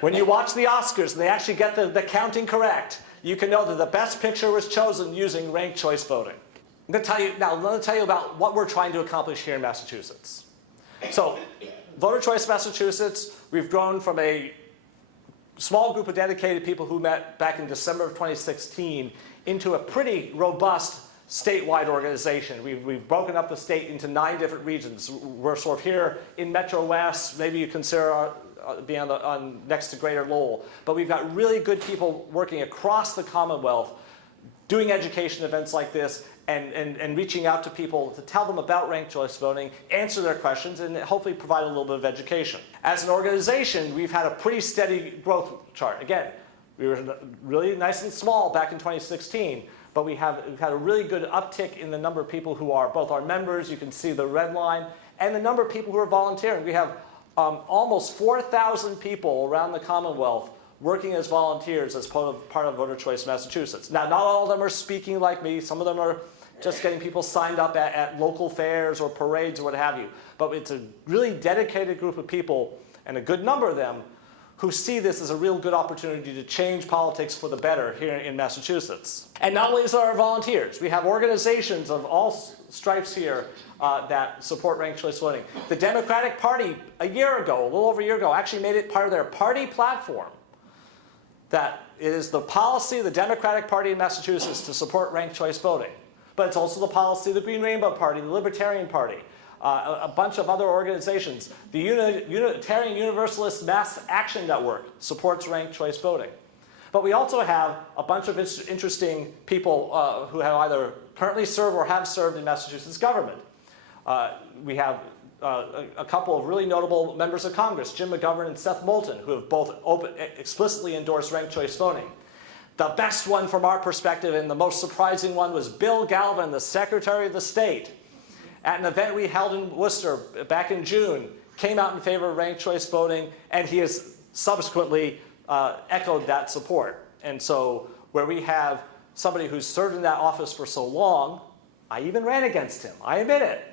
When you watch the Oscars and they actually get the counting correct, you can know that the best picture was chosen using ranked choice voting. I'm going to tell you, now let me tell you about what we're trying to accomplish here in Massachusetts. So, Voter Choice Massachusetts, we've grown from a small group of dedicated people who met back in December of 2016 into a pretty robust statewide organization. We've broken up the state into 9 different regions. We're sort of here in Metro West, maybe you consider being next to Greater Lowell. But we've got really good people working across the Commonwealth doing education events like this and reaching out to people to tell them about ranked choice voting, answer their questions, and hopefully provide a little bit of education. As an organization, we've had a pretty steady growth chart. Again, we were really nice and small back in 2016, but we've had a really good uptick in the number of people who are both our members, you can see the red line, and the number of people who are volunteering. We have almost 4,000 people around the Commonwealth working as volunteers as part of Voter Choice Massachusetts. Now, not all of them are speaking like me. Some of them are just getting people signed up at local fairs or parades or what have you. But it's a really dedicated group of people, and a good number of them, who see this as a real good opportunity to change politics for the better here in Massachusetts. And not only is there our volunteers, we have organizations of all stripes here that support ranked choice voting. The Democratic Party, a little over a year ago, actually made it part of their party platform that it is the policy of the Democratic Party in Massachusetts to support ranked choice voting. But it's also the policy of the Green Rainbow Party, the Libertarian Party, a bunch of other organizations. The Unitarian Universalist Mass Action Network supports ranked choice voting. But we also have a bunch of interesting people who have either currently served or have served in Massachusetts government. We have a couple of really notable members of Congress, Jim McGovern and Seth Moulton, who have both explicitly endorsed ranked choice voting. The best one from our perspective and the most surprising one was Bill Galvin, the Secretary of the State. At an event we held in Worcester back in June, came out in favor of ranked choice voting, and he has subsequently echoed that support. And so where we have somebody who's served in that office for so long, I even ran against him, I admit it.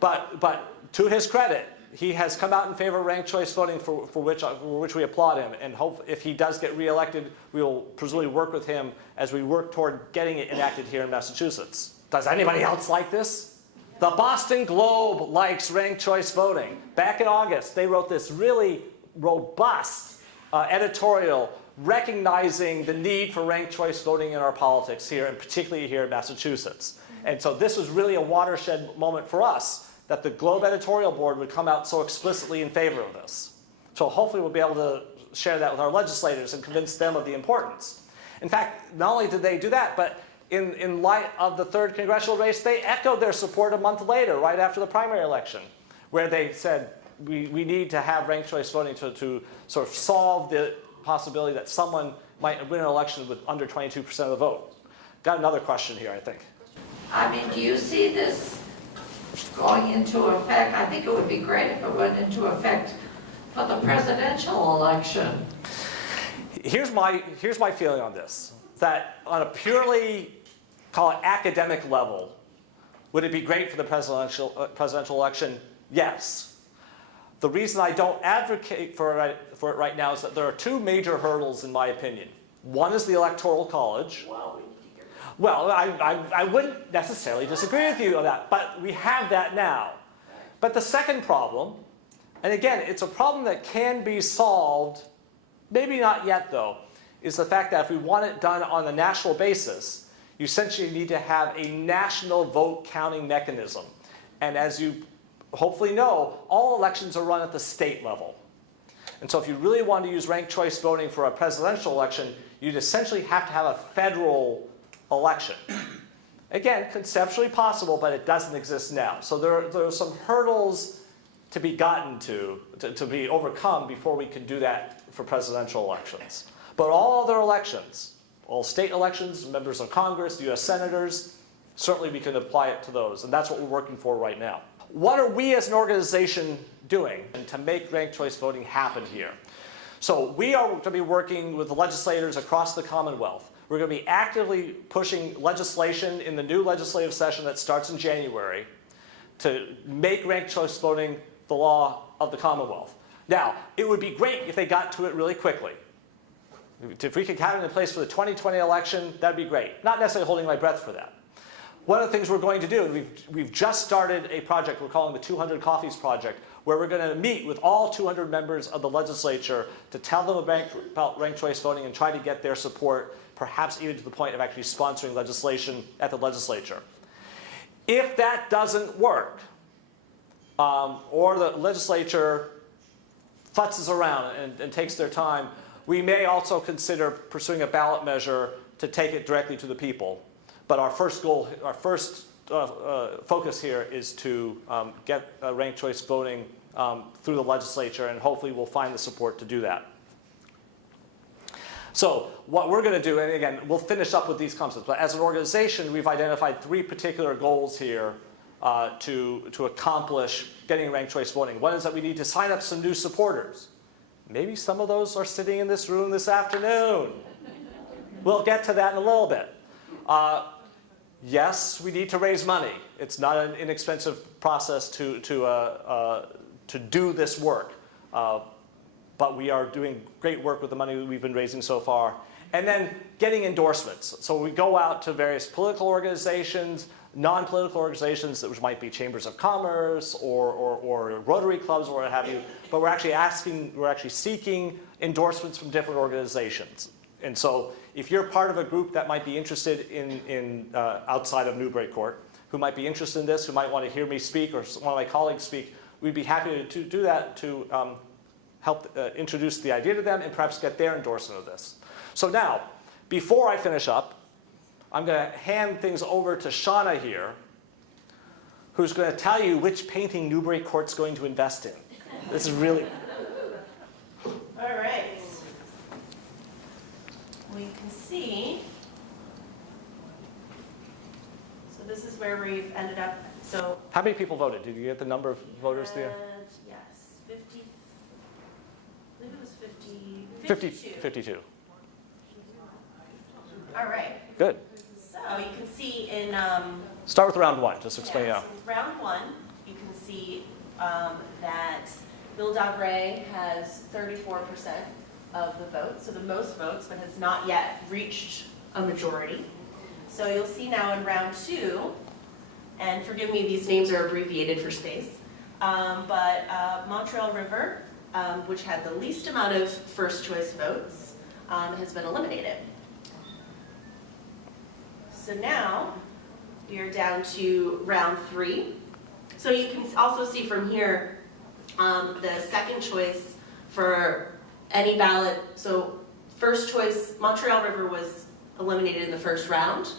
But to his credit, he has come out in favor of ranked choice voting for which we applaud him. And hope if he does get reelected, we will presumably work with him as we work toward getting it enacted here in Massachusetts. Does anybody else like this? The Boston Globe likes ranked choice voting. Back in August, they wrote this really robust editorial recognizing the need for ranked choice voting in our politics here, and particularly here in Massachusetts. And so this was really a watershed moment for us, that the Globe editorial board would come out so explicitly in favor of this. So hopefully we'll be able to share that with our legislators and convince them of the importance. In fact, not only did they do that, but in light of the 3rd congressional race, they echoed their support a month later, right after the primary election, where they said we need to have ranked choice voting to sort of solve the possibility that someone might win an election with under 22% of the vote. Got another question here, I think. I mean, do you see this going into effect? I think it would be great if it went into effect for the presidential election. Here's my feeling on this, that on a purely, call it academic level, would it be great for the presidential election? Yes. The reason I don't advocate for it right now is that there are 2 major hurdles in my opinion. One is the Electoral College. Well, I wouldn't necessarily disagree with you on that, but we have that now. But the second problem, and again, it's a problem that can be solved, maybe not yet though, is the fact that if we want it done on a national basis, you essentially need to have a national vote counting mechanism. And as you hopefully know, all elections are run at the state level. And so if you really want to use ranked choice voting for a presidential election, you'd essentially have to have a federal election. Again, conceptually possible, but it doesn't exist now. So there are some hurdles to be gotten to be overcome before we can do that for presidential elections. But all other elections, all state elections, members of Congress, U.S. senators, certainly we can apply it to those, and that's what we're working for right now. What are we as an organization doing to make ranked choice voting happen here? So we are going to be working with the legislators across the Commonwealth. We're going to be actively pushing legislation in the new legislative session that starts in January to make ranked choice voting the law of the Commonwealth. Now, it would be great if they got to it really quickly. If we could have it in place for the 2020 election, that'd be great. Not necessarily holding my breath for that. One of the things we're going to do, and we've just started a project we're calling the 200 Coffees Project, where we're going to meet with all 200 members of the legislature to tell them about ranked choice voting and try to get their support, perhaps even to the point of actually sponsoring legislation at the legislature. If that doesn't work, or the legislature futzes around and takes their time, we may also consider pursuing a ballot measure to take it directly to the people. But our first goal, our first focus here is to get ranked choice voting through the legislature, and hopefully we'll find the support to do that. So what we're going to do, and again, we'll finish up with these concepts, but as an organization, we've identified 3 particular goals here to accomplish getting ranked choice voting. One is that we need to sign up some new supporters. Maybe some of those are sitting in this room this afternoon. We'll get to that in a little bit. Yes, we need to raise money. It's not an inexpensive process to do this work. But we are doing great work with the money that we've been raising so far. And then getting endorsements. So we go out to various political organizations, non-political organizations, which might be chambers of commerce or Rotary clubs or what have you. But we're actually seeking endorsements from different organizations. And so if you're part of a group that might be interested in outside of Newbury Court, who might be interested in this, who might want to hear me speak or one of my colleagues speak, we'd be happy to do that to help introduce the idea to them and perhaps get their endorsement of this. So now, before I finish up, I'm going to hand things over to Shauna here, who's going to tell you which painting Newbury Court's going to invest in. This is really... All right. We can see, so this is where we've ended up, so. How many people voted? Did you get the number of voters there? Yes, 50, I believe it was 52. 52. All right, Good. so you can see in, Start with round 1. Just explain yeah, out. so round 1, you can see that Bill Davray has 34% of the votes, so the most votes, but has not yet reached a majority. So you'll see now in round 2, and forgive me, these names are abbreviated for space, but Montreal River, which had the least amount of first choice votes, has been eliminated. So now we are down to round 3. So you can also see from here the second choice for any ballot. So first choice, Montreal River was eliminated in the first round,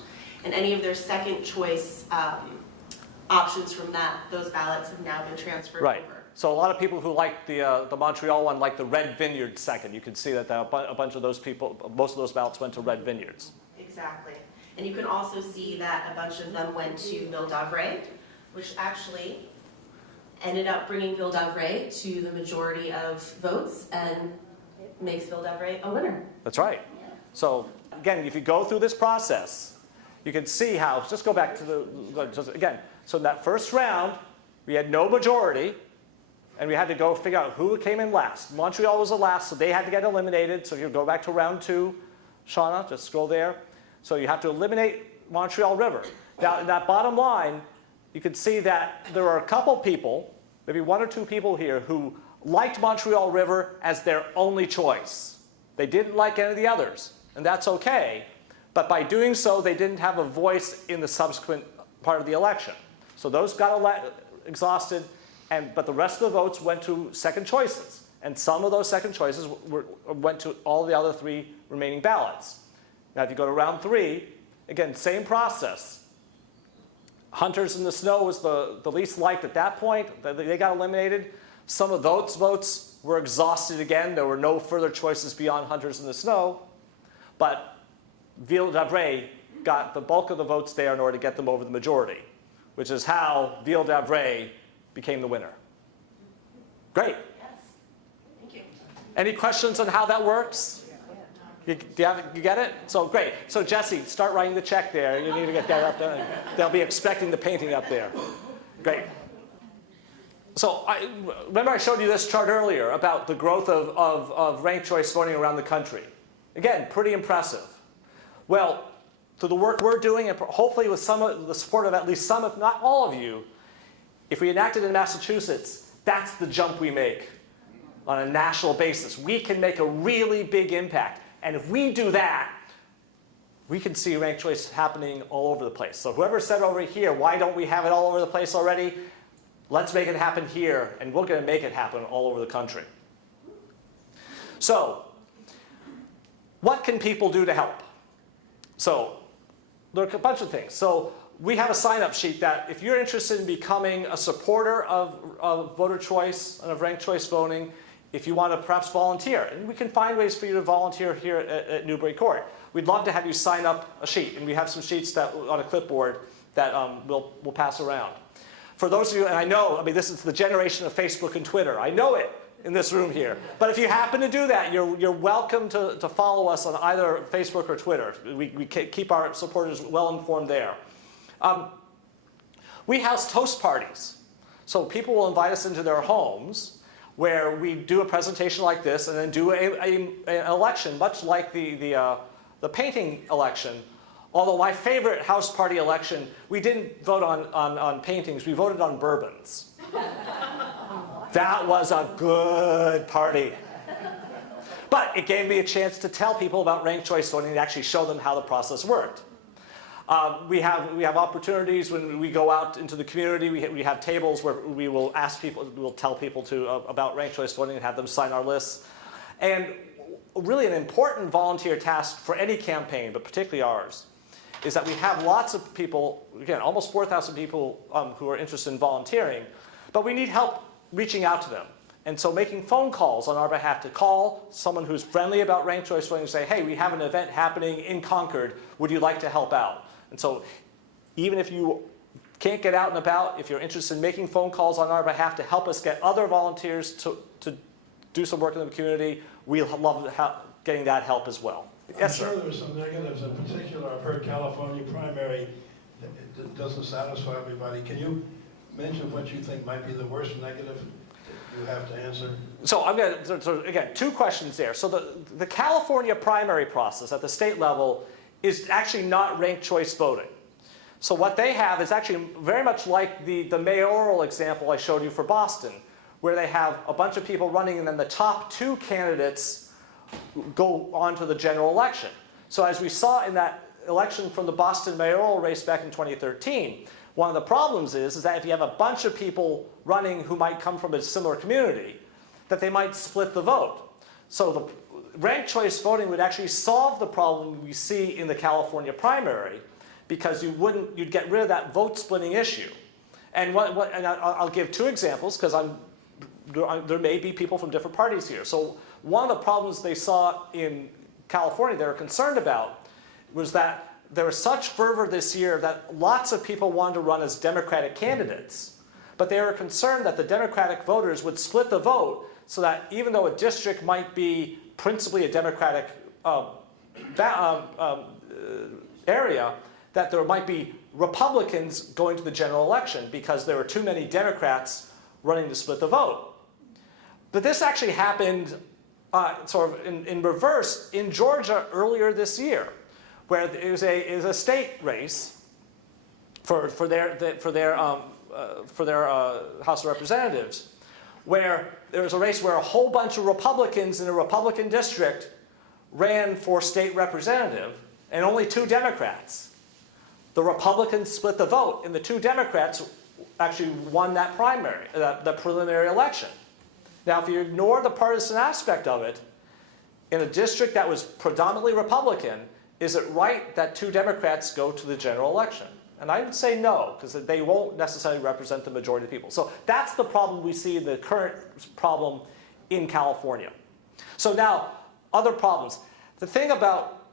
and any of their second choice options from those ballots have now been transferred Right. over. So a lot of people who like the Montreal one like the Red Vineyard second. You can see that a bunch of those people, most of those ballots went to Red Vineyards. Exactly. And you can also see that a bunch of them went to Bill Davray, which actually ended up bringing Bill Davray to the majority of votes and makes Bill Davray a winner. That's right. So again, if you go through this process, you can see how, just go back to again, so in that first round, we had no majority, and we had to go figure out who came in last. Montreal was the last, so they had to get eliminated. So you go back to round 2, Shauna, just scroll there. So you have to eliminate Montreal River. Now, in that bottom line, you can see that there are a couple people, maybe 1 or 2 people here, who liked Montreal River as their only choice. They didn't like any of the others, and that's okay. But by doing so, they didn't have a voice in the subsequent part of the election. So those got exhausted, but the rest of the votes went to second choices. And some of those second choices went to all the other 3 remaining ballots. Now, if you go to round 3, again, same process. Hunters in the Snow was the least liked at that point. They got eliminated. Some of those votes were exhausted again. There were no further choices beyond Hunters in the Snow. But Ville-d'Avray got the bulk of the votes there in order to get them over the majority, which is how Ville-d'Avray became the winner. Great. Yes. Thank you. Any questions on how that works? You get it? So great. So Jesse, start writing the check there. You need to get that up there. They'll be expecting the painting up there. Great. So remember I showed you this chart earlier about the growth of ranked choice voting around the country. Again, pretty impressive. Well, through the work we're doing, and hopefully with some of the support of at least some, if not all of you, if we enact it in Massachusetts, that's the jump we make on a national basis. We can make a really big impact. And if we do that, we can see ranked choice happening all over the place. So whoever said over here, why don't we have it all over the place already? Let's make it happen here, and we're going to make it happen all over the country. So, what can people do to help? So, there are a bunch of things. So, we have a sign-up sheet that if you're interested in becoming a supporter of voter choice and of ranked choice voting, if you want to perhaps volunteer, and we can find ways for you to volunteer here at Newbury Court. We'd love to have you sign up a sheet, and we have some sheets that on a clipboard that we'll pass around. For those of you, and I know, this is the generation of Facebook and Twitter. I know it in this room here. But if you happen to do that, you're welcome to follow us on either Facebook or Twitter. We keep our supporters well informed there. We house toast parties. So people will invite us into their homes where we do a presentation like this and then do an election, much like the painting election. Although my favorite house party election, we didn't vote on paintings, we voted on bourbons. That was a good party. But it gave me a chance to tell people about ranked choice voting and actually show them how the process worked. We have opportunities when we go out into the community. We have tables where we will ask people, we will tell people about ranked choice voting and have them sign our lists. And really an important volunteer task for any campaign, but particularly ours, is that we have lots of people, again, almost 4,000 people who are interested in volunteering, but we need help reaching out to them. And so making phone calls on our behalf to call someone who's friendly about ranked choice voting and say, hey, we have an event happening in Concord, would you like to help out? And so even if you can't get out and about, if you're interested in making phone calls on our behalf to help us get other volunteers to do some work in the community, we'll love getting that help as well. Yes, sir. I'm sure there's some negatives. In particular, I've heard California primary it doesn't satisfy everybody. Can you mention what you think might be the worst negative you have to answer? So I'm going to, so again, two questions there. So the California primary process at the state level is actually not ranked choice voting. So what they have is actually very much like the mayoral example I showed you for Boston, where they have a bunch of people running and then the top two candidates go on to the general election. So as we saw in that election from the Boston mayoral race back in 2013, one of the problems is that if you have a bunch of people running who might come from a similar community, that they might split the vote. So the ranked choice voting would actually solve the problem we see in the California primary, because you'd get rid of that vote splitting issue. And I'll give two examples, because there may be people from different parties here. So one of the problems they saw in California they were concerned about was that there was such fervor this year that lots of people wanted to run as Democratic candidates. But they were concerned that the Democratic voters would split the vote so that even though a district might be principally a Democratic area, that there might be Republicans going to the general election because there were too many Democrats running to split the vote. But this actually happened sort of in reverse in Georgia earlier this year, where it was a state race for their House of Representatives, where there was a race where a whole bunch of Republicans in a Republican district ran for state representative, and only two Democrats. The Republicans split the vote, and the two Democrats actually won that primary, the preliminary election. Now, if you ignore the partisan aspect of it, in a district that was predominantly Republican, is it right that two Democrats go to the general election? And I would say no, because they won't necessarily represent the majority of people. So that's the problem we see, the current problem in California. So now, other problems. The thing about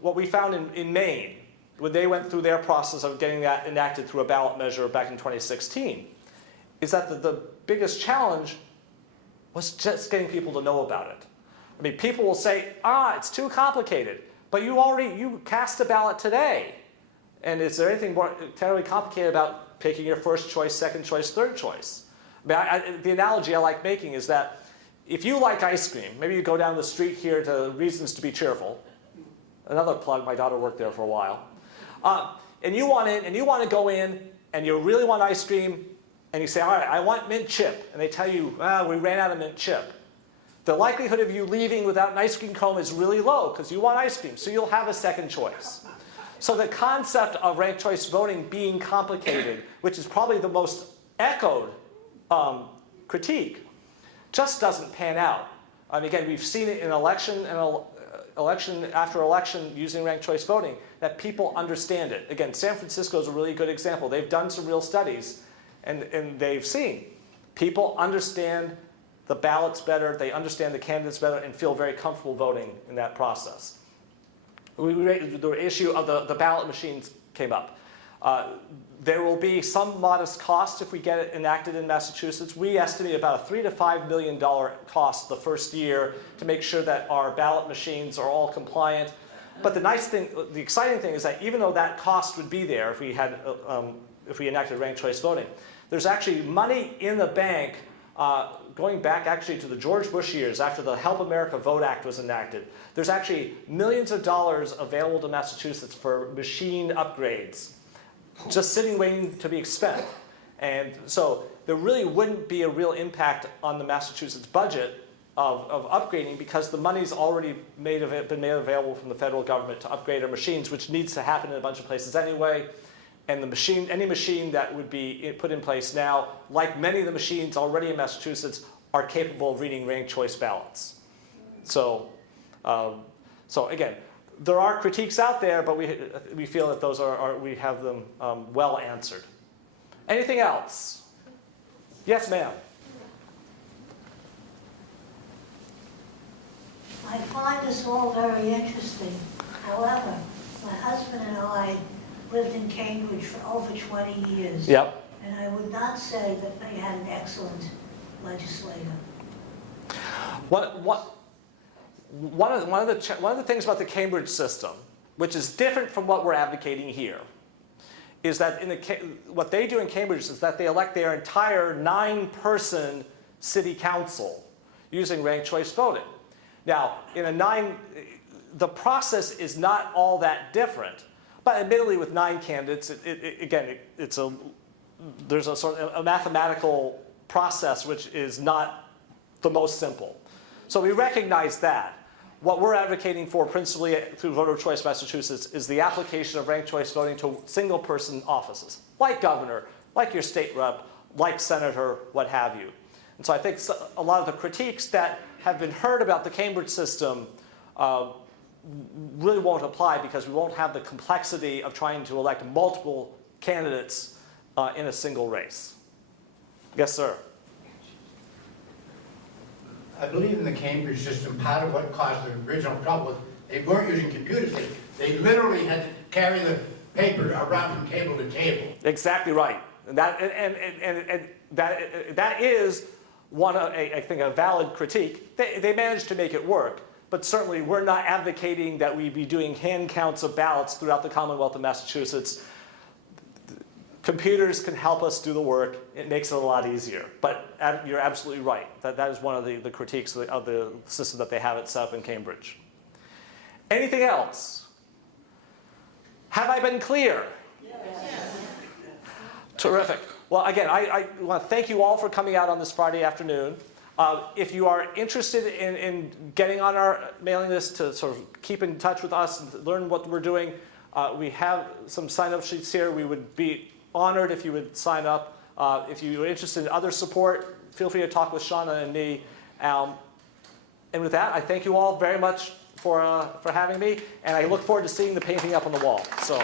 what we found in Maine, when they went through their process of getting that enacted through a ballot measure back in 2016, is that the biggest challenge was just getting people to know about it. I mean, people will say, it's too complicated, but you cast a ballot today. And is there anything more terribly complicated about picking your first choice, second choice, third choice? I mean, the analogy I like making is that if you like ice cream, maybe you go down the street here to Reasons to be Cheerful. Another plug, my daughter worked there for a while. And you want to go in, and you really want ice cream, and you say, all right, I want mint chip. And they tell you, we ran out of mint chip. The likelihood of you leaving without an ice cream cone is really low, because you want ice cream, so you'll have a second choice. So the concept of ranked choice voting being complicated, which is probably the most echoed critique, just doesn't pan out. Again, we've seen it in election after election using ranked choice voting, that people understand it. Again, San Francisco is a really good example. They've done some real studies, and they've seen people understand the ballots better, they understand the candidates better, and feel very comfortable voting in that process. The issue of the ballot machines came up. There will be some modest cost if we get it enacted in Massachusetts. We estimate about a $3 to $5 million cost the first year to make sure that our ballot machines are all compliant. But the exciting thing is that even though that cost would be there if we enacted ranked choice voting, there's actually money in the bank going back actually to the George Bush years after the Help America Vote Act was enacted. There's actually millions of dollars available to Massachusetts for machine upgrades, just sitting waiting to be spent. And so there really wouldn't be a real impact on the Massachusetts budget of upgrading, because the money's already been made available from the federal government to upgrade our machines, which needs to happen in a bunch of places anyway. And any machine that would be put in place now, like many of the machines already in Massachusetts, are capable of reading ranked choice ballots. So again, there are critiques out there, but we feel that we have them well answered. Anything else? Yes, ma'am. I find this all very interesting. However, my husband and I lived in Cambridge for over 20 years. Yep. And I would not say that they had an excellent legislator. One of the things about the Cambridge system, which is different from what we're advocating here, is that what they do in Cambridge is that they elect their entire 9-person city council using ranked choice voting. Now, the process is not all that different, but admittedly with 9 candidates, there's a sort of a mathematical process which is not the most simple. So we recognize that. What we're advocating for principally through Voter Choice Massachusetts is the application of ranked choice voting to single-person offices, like governor, like your state rep, like senator, what have you. And so I think a lot of the critiques that have been heard about the Cambridge system really won't apply, because we won't have the complexity of trying to elect multiple candidates in a single race. Yes, sir. I believe in the Cambridge system, part of what caused the original trouble was they weren't using computers. They literally had to carry the paper around from table to table. Exactly right. And that is I think a valid critique. They managed to make it work. But certainly we're not advocating that we be doing hand counts of ballots throughout the Commonwealth of Massachusetts. Computers can help us do the work. It makes it a lot easier. But you're absolutely right. That is one of the critiques of the system that they have itself in Cambridge. Anything else? Have I been clear? Yes. Terrific. Well, again, I want to thank you all for coming out on this Friday afternoon. If you are interested in getting on our mailing list to sort of keep in touch with us and learn what we're doing, we have some sign-up sheets here. We would be honored if you would sign up. If you're interested in other support, feel free to talk with Shauna and me. And with that, I thank you all very much for having me, and I look forward to seeing the painting up on the wall. So.